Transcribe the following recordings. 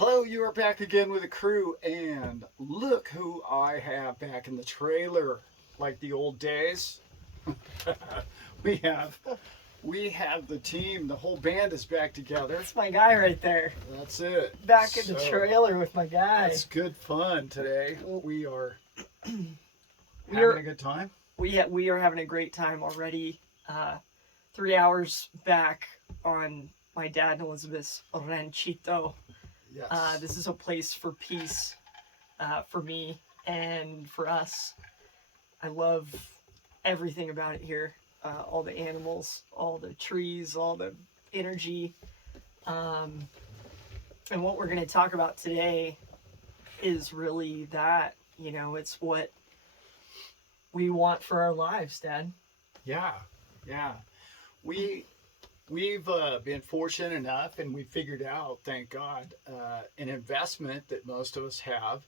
Hello, you are back again with the crew, and look who I have back in the trailer, like the old days. we have we have the team. The whole band is back together. That's my guy right there. That's it. Back in the trailer with my guy. It's good fun today. We are having a good time. We are having a great time already. 3 hours back on my dad and Elizabeth's ranchito. Yes. This is a place for peace for me and for us. I love everything about it here. All the animals, all the trees, all the energy. And what we're going to talk about today is really that, it's what we want for our lives, Dad. Yeah. We've been fortunate enough, and we figured out, thank God, an investment that most of us have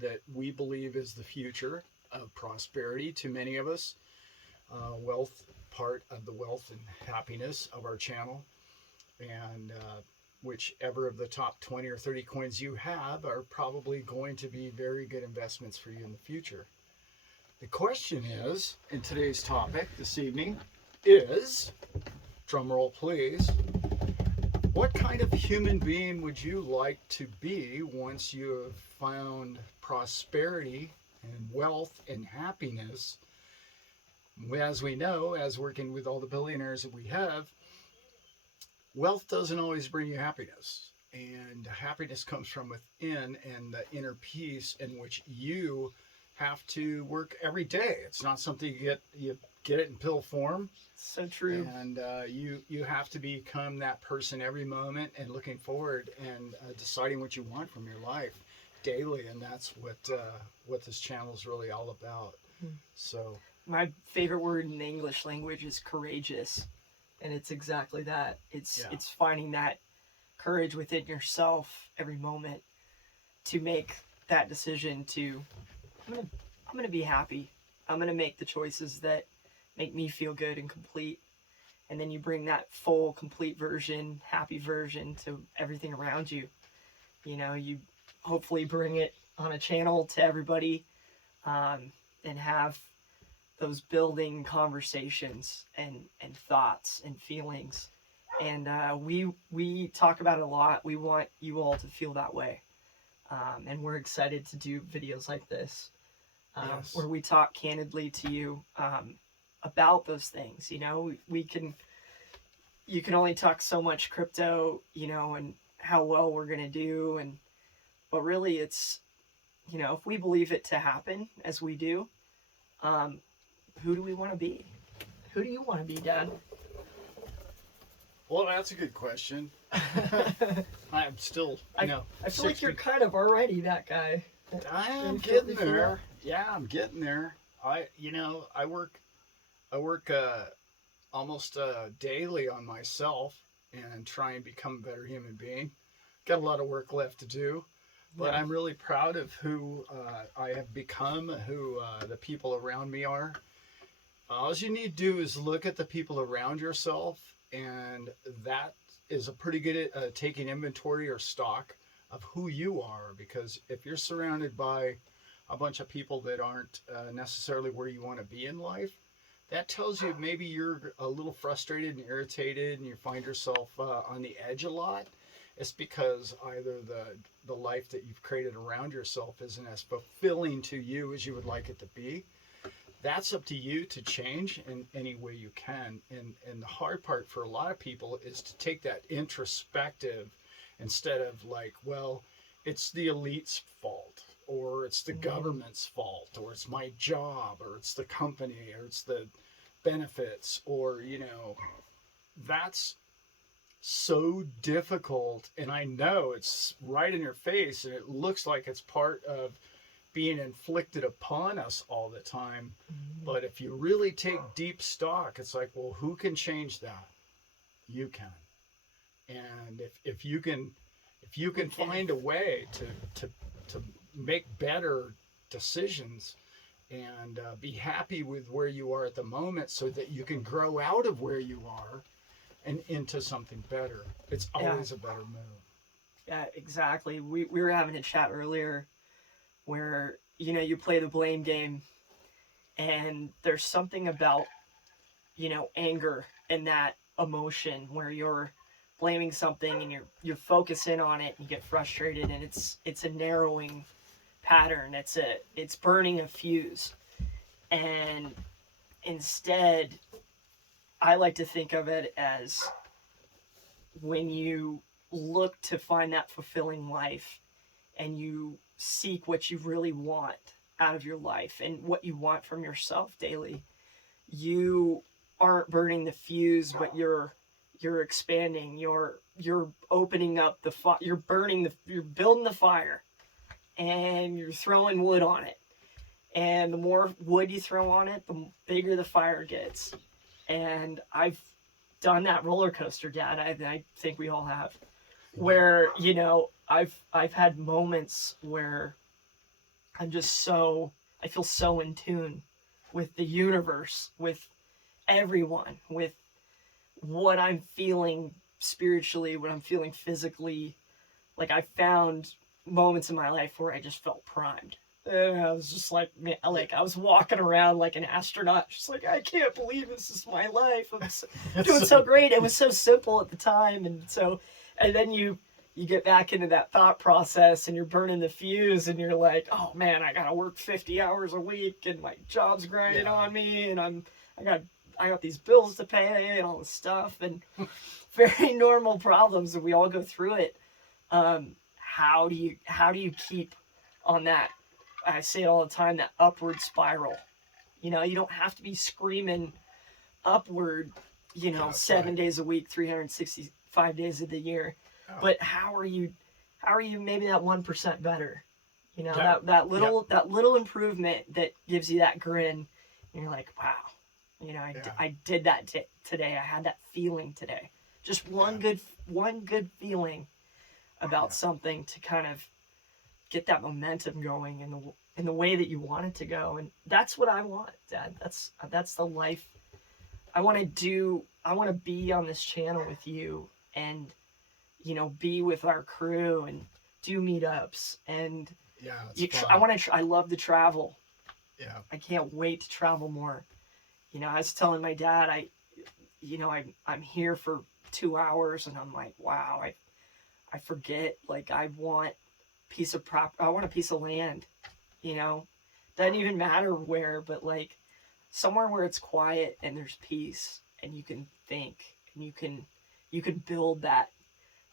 that we believe is the future of prosperity to many of us. Wealth, part of the wealth and happiness of our channel, and whichever of the top 20 or 30 coins you have are probably going to be very good investments for you in the future. The question is, in today's topic this evening, is, drum roll please, what kind of human being would you like to be once you have found prosperity and wealth and happiness? As we know, as working with all the billionaires that we have, wealth doesn't always bring you happiness. And happiness comes from within, and the inner peace in which you have to work every day. It's not something you get it in pill form. So true. And you have to become that person every moment and looking forward and deciding what you want from your life daily. And that's what this channel is really all about. So my favorite word in the English language is courageous, and it's exactly that. It's finding that courage within yourself every moment to make that decision to I'm gonna be happy. I'm gonna make the choices that make me feel good and complete. And then you bring that full, complete version, happy version to everything around you. You hopefully bring it on a channel to everybody, and have those building conversations and thoughts and feelings. And we talk about it a lot. We want you all to feel that way. And we're excited to do videos like this, where we talk candidly to you about those things. You can only talk so much crypto, and how well we're going to do. But really it's, if we believe it to happen as we do, who do we want to be? Who do you want to be, Dad? well, that's a good question. I'm still, I feel like you're kind of already that guy. I'm getting there. Yeah, I'm getting there. I work almost daily on myself and try and become a better human being. Got a lot of work left to do, but I'm really proud of who I have become, who the people around me are. All you need to do is look at the people around yourself, and that is a pretty good at taking inventory or stock of who you are. Because if you're surrounded by a bunch of people that aren't necessarily where you want to be in life, that tells you maybe you're a little frustrated and irritated and you find yourself on the edge a lot. It's because either the life that you've created around yourself isn't as fulfilling to you as you would like it to be. That's up to you to change in any way you can. And the hard part for a lot of people is to take that introspective instead of like, well, it's the elite's fault, or it's the government's fault, or it's my job, or it's the company, or it's the benefits, or, that's so difficult. And I know it's right in your face, and it looks like it's part of being inflicted upon us all the time. But if you really take deep stock, it's like, well, who can change that? You can. And if you can find a way to make better decisions and be happy with where you are at the moment, so that you can grow out of where you are and into something better, it's always a better move. Yeah, exactly. We were having a chat earlier where, you know, you play the blame game, and there's something about, you know, anger and that emotion where you're blaming something and you're focusing on it and you get frustrated, and it's a narrowing pattern. It's burning a fuse. And instead, I like to think of it as when you look to find that fulfilling life and you seek what you really want out of your life and what you want from yourself daily, you aren't burning the fuse, but you're expanding, you're opening up the fire, you're building the fire, and you're throwing wood on it. And the more wood you throw on it, the bigger the fire gets. And I've done that roller coaster, Dad. I think we all have, where, you know, I've had moments where I feel so in tune with the universe, with everyone, with what I'm feeling spiritually, what I'm feeling physically. Like, I found moments in my life where I just felt primed. And I was just like, man, like I was walking around like an astronaut, just like, I can't believe this is my life. I'm doing so great. It was so simple at the time, and then you get back into that thought process, and you're burning the fuse, and you're like, oh man, I gotta work 50 hours a week, and my job's grinding on me, and I got these bills to pay and all this stuff, and very normal problems, and we all go through it. How do you keep on that? I say it all the time, that upward spiral. You know, you don't have to be screaming upward, you know, 7 days a week, 365 days of the year. Oh. But how are you maybe that 1% better? You know, that little improvement that gives you that grin, and you're like, wow, you know, I did that today. I had that feeling today. Just one good feeling about something to kind of get that momentum going in the way that you want it to go. And that's what I want, Dad. That's the life I want to do. I want to be on this channel with you, and, you know, be with our crew and do meetups, and I love to travel. Yeah. I can't wait to travel more. You know, I was telling my dad, I'm here for 2 hours, and I'm like, wow, I forget, like, I want a piece of land, you know, doesn't even matter where, but like somewhere where it's quiet and there's peace, and you can think, and you can build that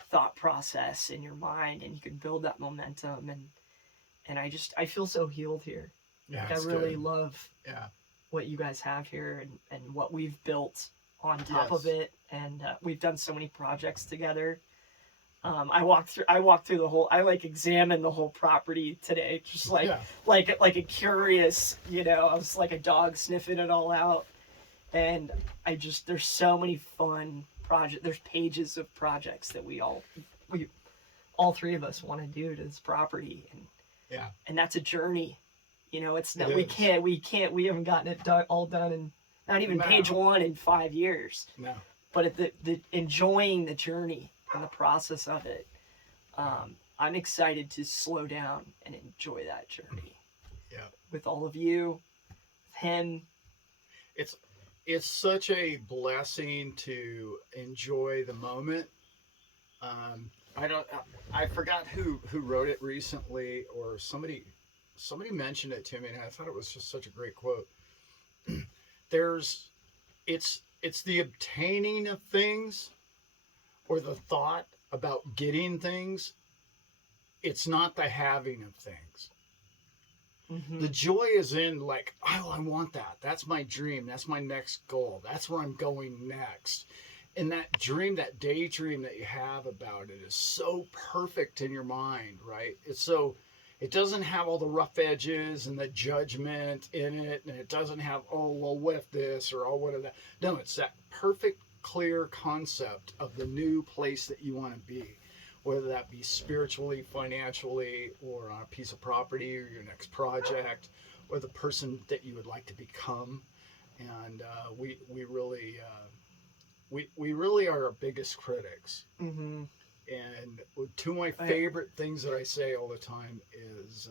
thought process in your mind, and you can build that momentum, and I feel so healed here. Yeah, like, I really love what you guys have here, and what we've built on top of it, and we've done so many projects together. I walked through the whole. I examined the whole property today, just like a curious, you know. I was like a dog sniffing it all out, and there's so many fun projects. There's pages of projects that we all three of us want to do to this property, and that's a journey. You know, we haven't gotten it all done, and not even page 1 in 5 years. No, but the enjoying the journey and the process of it, I'm excited to slow down and enjoy that journey. Yeah, with all of you, with him. It's such a blessing to enjoy the moment. I forgot who wrote it recently, or somebody mentioned it to me, and I thought it was just such a great quote. It's the obtaining of things, or the thought about getting things. It's not the having of things. Mm-hmm. The joy is in, like, oh, I want that. That's my dream. That's my next goal. That's where I'm going next. And that dream, that daydream that you have about it is so perfect in your mind, right? It doesn't have all the rough edges and the judgment in it. And it doesn't have, oh, well, what if this, or oh, what if that. No, it's that perfect, clear concept of the new place that you want to be, whether that be spiritually, financially, or on a piece of property, or your next project, or the person that you would like to become. And we really are our biggest critics. Mm-hmm. And two of my favorite things that I say all the time is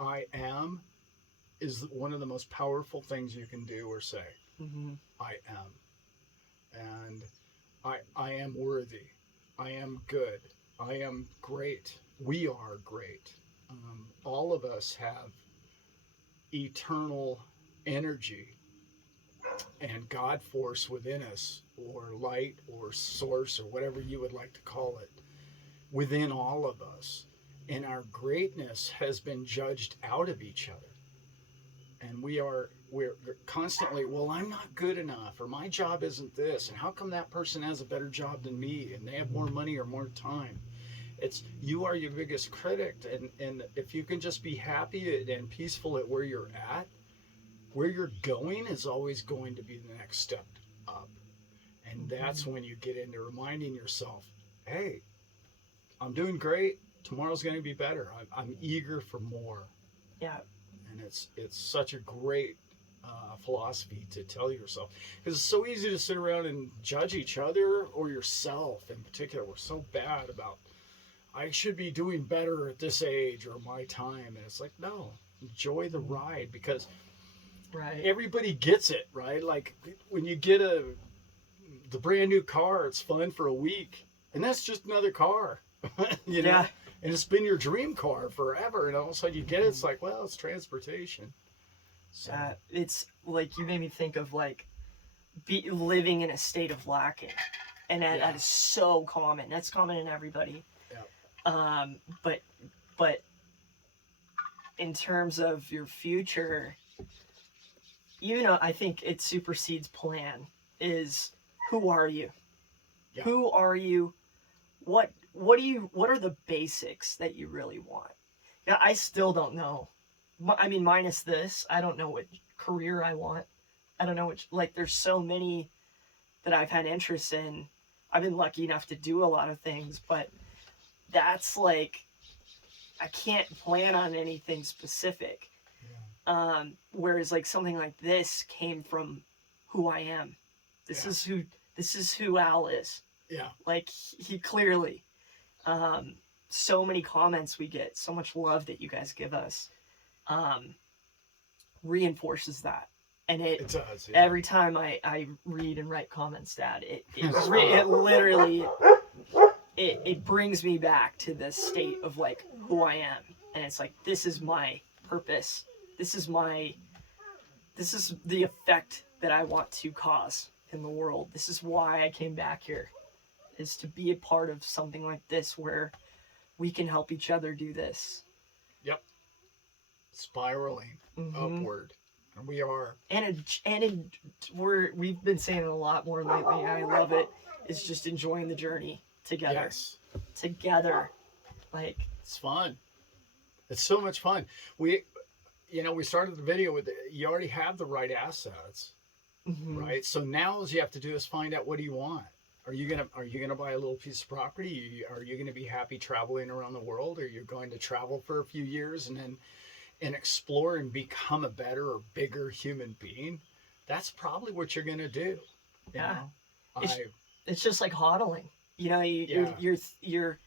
I am is one of the most powerful things you can do or say. Mm-hmm. I am. And I am worthy. I am good. I am great. We are great. All of us have eternal energy and God force within us, or light, or source, or whatever you would like to call it, within all of us. And our greatness has been judged out of each other. And we're constantly, well, I'm not good enough, or my job isn't this, and how come that person has a better job than me, and they have more money or more time? It's, you are your biggest critic, and if you can just be happy and peaceful at where you're at, where you're going is always going to be the next step up. And that's when you get into reminding yourself, hey, I'm doing great. Tomorrow's going to be better. I'm eager for more. Yeah. And it's such a great philosophy to tell yourself, because it's so easy to sit around and judge each other or yourself in particular. We're so bad about, I should be doing better at this age or my time. And it's like, no, enjoy the ride, because everybody gets it, right? Like when you get the brand new car, it's fun for a week, and that's just another car. you know? And it's been your dream car forever, and all of a sudden you get it, it's like, well, it's transportation. So it's like, you made me think of like living in a state of lacking, and that is so common. That's common in everybody. But in terms of your future, even though I think it supersedes plan, is who are you? Yeah. Who are you? What are the basics that you really want? Yeah, I still don't know. I mean, minus this, I don't know what career I want. I don't know which, like, there's so many that I've had interest in. I've been lucky enough to do a lot of things, but that's like, I can't plan on anything specific. Yeah. Whereas like something like this came from who I am. This is who Al is. Yeah. Like he clearly, so many comments we get, so much love that you guys give us, reinforces that. And it does, yeah. Every time I read and write comments, Dad, it literally, it brings me back to this state of like who I am. And it's like, this is my purpose. This is the effect that I want to cause in the world. This is why I came back here, is to be a part of something like this where we can help each other do this. Yep. Spiraling upward. And we are. We've been saying it a lot more lately, and I love it. It's just enjoying the journey together. Yes. Together. Like, it's fun. It's so much fun. We started the video with, you already have the right assets, right? So now all you have to do is find out, what do you want? Are you gonna buy a little piece of property? Are you gonna be happy traveling around the world? Are you going to travel for a few years and explore and become a better or bigger human being? That's probably what you're gonna do. Yeah. It's just like hodling. You're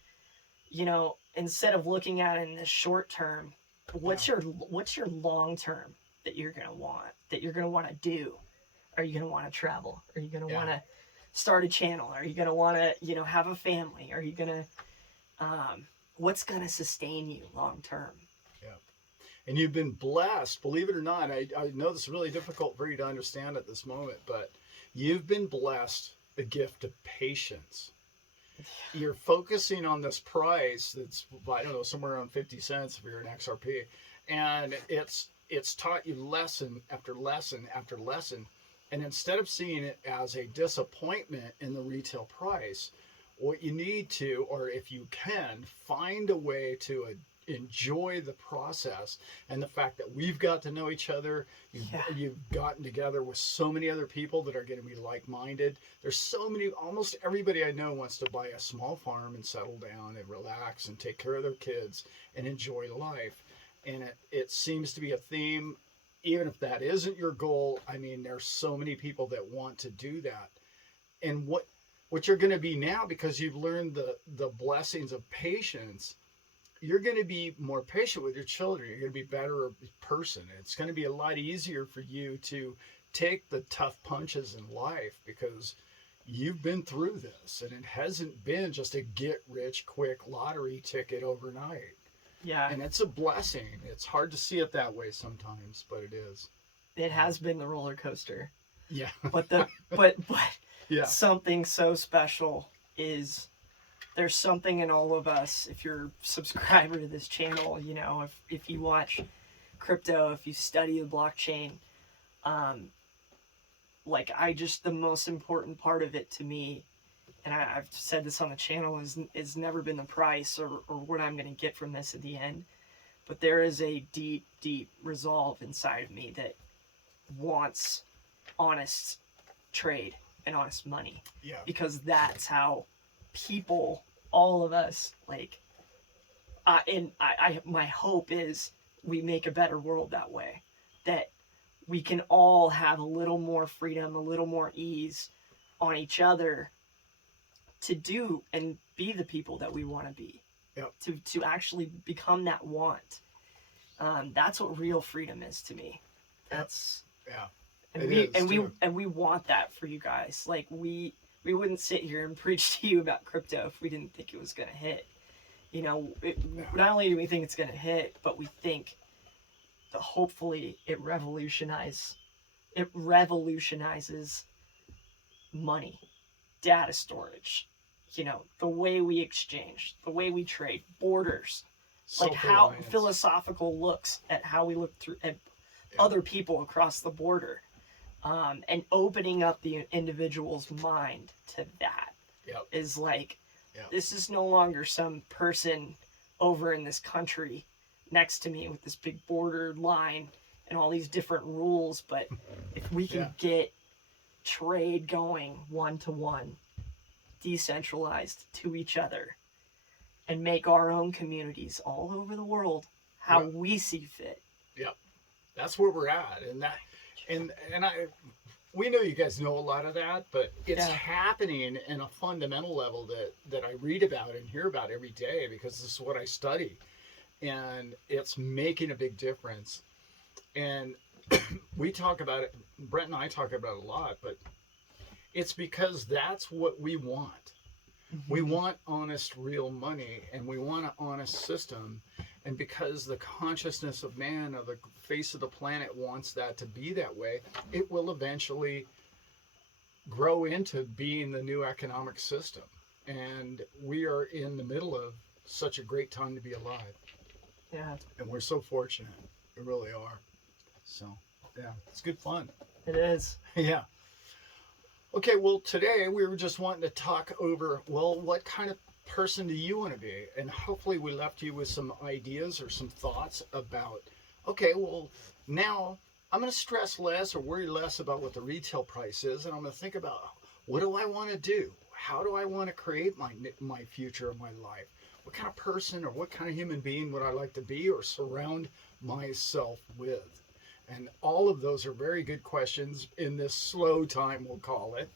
instead of looking at it in the short term, what's your long term that you're gonna want to do? Are you gonna want to travel? Are you gonna want to start a channel? Are you gonna want to have a family? Are you gonna what's gonna sustain you long term? Yeah. And you've been blessed, believe it or not. I know this is really difficult for you to understand at this moment, but you've been blessed the gift of patience. You're focusing on this price that's, I don't know, somewhere around 50 cents if you're an XRP. And it's taught you lesson after lesson after lesson. And instead of seeing it as a disappointment in the retail price, what you need to, or if you can, find a way to enjoy the process and the fact that we've got to know each other. You've gotten together with so many other people that are going to be like-minded. There's so many, almost everybody I know wants to buy a small farm and settle down and relax and take care of their kids and enjoy life. And it seems to be a theme. Even if that isn't your goal, I mean, there's so many people that want to do that. And what you're going to be now, because you've learned the blessings of patience, you're going to be more patient with your children. You're going to be a better person. It's going to be a lot easier for you to take the tough punches in life because you've been through this, and it hasn't been just a get rich quick lottery ticket overnight. Yeah. And it's a blessing. It's hard to see it that way sometimes, but it is. It has been the roller coaster. Yeah. But yeah. Something so special is there's something in all of us. If you're a subscriber to this channel, you know, if you watch crypto, if you study the blockchain, the most important part of it to me, and I've said this on the channel, is never been the price or what I'm going to get from this at the end. But there is a deep, deep resolve inside of me that wants honest trade and honest money. Yeah. Because that's how people, all of us, my hope is we make a better world that way. That we can all have a little more freedom, a little more ease on each other to do and be the people that we want to be. Yep. To actually become that want. That's what real freedom is to me. That's yeah. And we want that for you guys. Like we wouldn't sit here and preach to you about crypto if we didn't think it was going to hit. You know, not only do we think it's going to hit, but we think that hopefully it revolutionizes money, data storage, you know, the way we exchange, the way we trade, borders, like how philosophical looks at how we look through at other people across the border, and opening up the individual's mind to that is like, this is no longer some person over in this country next to me with this big border line and all these different rules, but if we can get trade going one-to-one, decentralized to each other, and make our own communities all over the world how we see fit. Yep. That's where we're at. We know you guys know a lot of that, but it's happening in a fundamental level that I read about and hear about every day because this is what I study. And it's making a big difference. And we talk about it, Brent and I talk about it a lot, but it's because that's what we want. Mm-hmm. We want honest, real money, and we want an honest system. And because the consciousness of man, of the face of the planet, wants that to be that way, it will eventually grow into being the new economic system. And we are in the middle of such a great time to be alive. Yeah. And we're so fortunate. We really are. So, yeah, it's good fun. It is. Yeah. Okay, well, today we were just wanting to talk over, well, what kind of person do you want to be? And hopefully we left you with some ideas or some thoughts about, okay, well, now I'm going to stress less or worry less about what the retail price is, and I'm going to think about, what do I want to do? How do I want to create my future of my life? What kind of person or what kind of human being would I like to be or surround myself with? And all of those are very good questions in this slow time, we'll call it.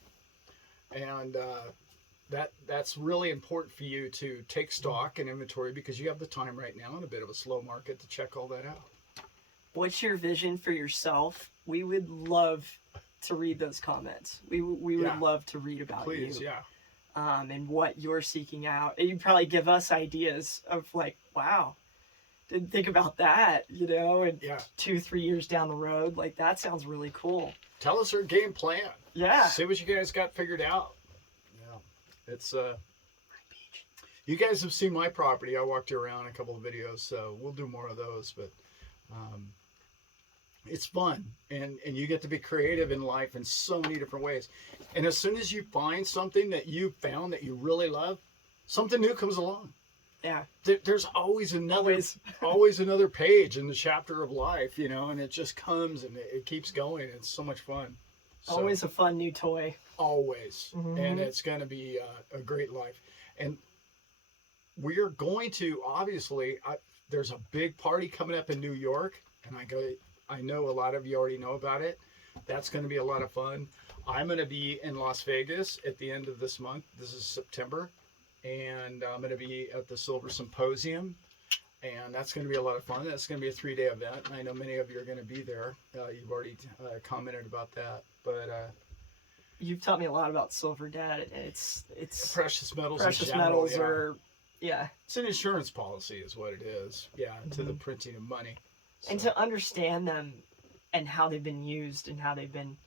And that's really important for you to take stock and inventory because you have the time right now in a bit of a slow market to check all that out. What's your vision for yourself? We would love to read those comments. We would love to read about you. Please, yeah. And what you're seeking out. And you probably give us ideas of like, wow, didn't think about that, you know, and 2-3 years down the road, like that sounds really cool. Tell us our game plan. Yeah. See what you guys got figured out. Yeah. It's you guys have seen my property. I walked you around a couple of videos, so we'll do more of those, but it's fun, and you get to be creative in life in so many different ways. And as soon as you find something that you found that you really love, something new comes along. Yeah. There's always another page in the chapter of life, you know, and it just comes and it keeps going. It's so much fun. So, always a fun new toy. Always. Mm-hmm. And it's going to be a great life. And we are going to, obviously, there's a big party coming up in New York, and I know a lot of you already know about it, That's going to be a lot of fun. I'm going to be in Las Vegas at the end of this month. This is September. And I'm going to be at the Silver Symposium. And that's going to be a lot of fun. That's going to be a 3-day event. And I know many of you are going to be there. You've already commented about that. But you've taught me a lot about silver, Dad. It's precious metals. Precious in general, metals are, yeah. It's an insurance policy, is what it is. Yeah, to the printing of money. So. And to understand them and how they've been used and how they've been,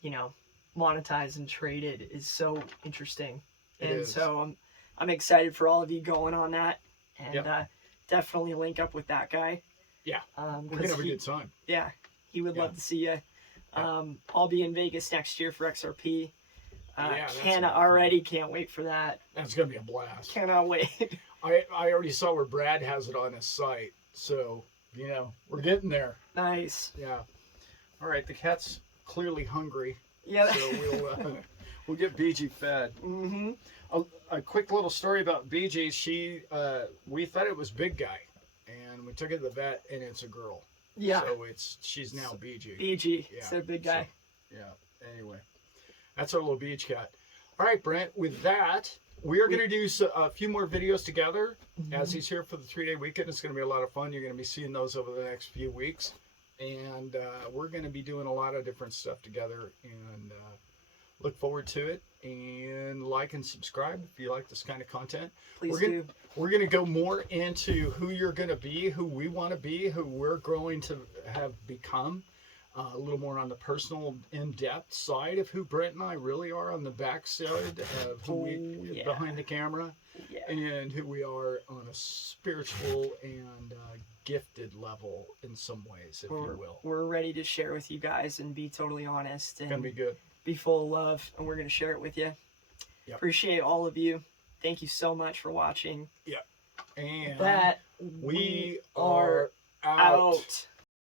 you know, monetized and traded is so interesting. And so I'm excited for all of you going on that, and definitely link up with that guy. Yeah, we're gonna have a good time. Yeah, he would love to see you. I'll be in Vegas next year for XRP. Can't wait for that. That's gonna be a blast. Cannot wait. I already saw where Brad has it on his site, so you know we're getting there. Nice. Yeah. All right, the cat's clearly hungry. Yeah. So we'll get BG fed. Mm-hmm. A quick little story about BG. We thought it was Big Guy, and we took it to the vet, and it's a girl. Yeah. So she's now BG. BG. Yeah. So Big Guy. So, yeah. Anyway, that's our little beach cat. All right, Brent. With that, we are going to do a few more videos together as he's here for the 3-day weekend. It's going to be a lot of fun. You're going to be seeing those over the next few weeks. And we're going to be doing a lot of different stuff together, and look forward to it. And like and subscribe if you like this kind of content. Please do. We're going to go more into who you're going to be, who we want to be, who we're growing to have become. A little more on the personal, in-depth side of who Brent and I really are on the backside of who behind the camera, and who we are on a spiritual and gifted level in some ways, if you will. We're ready to share with you guys and be totally honest. And it's gonna be good. Be full of love, and we're gonna share it with you. Yep. Appreciate all of you. Thank you so much for watching. Yeah. And that we are out.